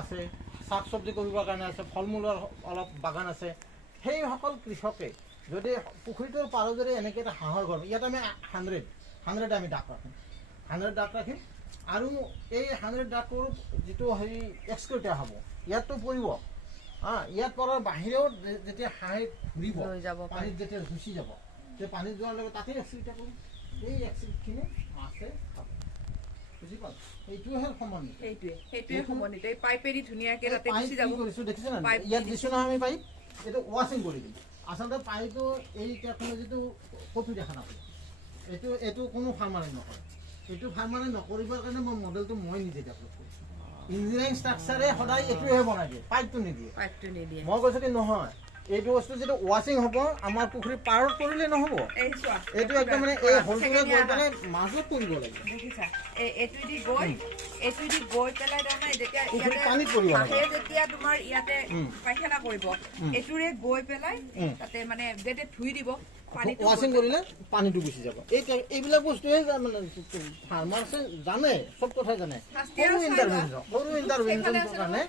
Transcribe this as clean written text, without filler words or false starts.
আছে, শাক চব্জি কৰিবৰ কাৰণে আছে, ফল মূলৰ অলপ বাগান আছে, সেইসকল কৃষকে যদি পুখুৰীটোৰ পাৰত যদি এনেকৈ এটা হাঁহৰ ঘৰ, ইয়াত আমি 100 আমি ডাক ৰাখিম, 100 ডাক ৰাখিম। আৰু এই 100 ডাকৰ যিটো হেৰি এক্সক্ৰিউটা হ'ব ইয়াততো পৰিব, ইয়াত পৰাৰ বাহিৰেও যেতিয়া হাঁহে ঘূৰিব পানীত যেতিয়া গুচি যাব, সেই পানীত যোৱাৰ লগত তাতেই এক্সক্ৰিউটা কৰিম, এই এক্সক্ৰিউটখিনি মাছে খাব। বুজি পাল? এইটোহে সমন্বিত, সেইটোৱে সমন্বিত। এই পাইপেদি ধুনীয়াকৈ তাতে গুচি যাব। কৰিছোঁ দেখিছে না, ইয়াত দিছোঁ নহয় আমি পাইপ, এইটো ৱাশ্বিং কৰি দিম। আচলতে পাইপটো এই টেকন'লজিটো ক'তো দেখা নাপায়, এইটো কোনো ফাৰ্মাৰে নকৰে। এইটো ফাৰ্মাৰে নকৰিবৰ কাৰণে মই মডেলটো মই নিজে ডেভেলপ কৰিছোঁ। ইঞ্জিনিয়াৰিং ষ্ট্ৰাকচাৰে সদায় এইটোহে বনাই দিয়ে, পাইপটো নিদিয়ে। মই কৈছোঁ কি নহয়, এইটো বস্তু যিটো ৱাশ্বিং হ'ব আমাৰ পুখুৰীৰ পাৰত কৰিলে নহ'ব, এইটো একদম মানে এই হোলটোৰে গৈ পেলাই মাজত কৰিব লাগিব। এইটোৱেদি গৈ পেলাই তাৰমানে যেতিয়া পানীত পৰিব হাঁহে যেতিয়া তোমাৰ ইয়াতে পায়খানা কৰিব, এইটোৰে গৈ পেলাই তাতে মানে যেতিয়া ধুই দিব, ৱাশ্বিং কৰিলে পানীটো গুচি যাব। এইবিলাক বস্তুহে মানে ফাৰ্মাৰ্ছে জানে, চব কথাই জানে। সৰু ইণ্টাৰভেনশ্যনৰ কাৰণে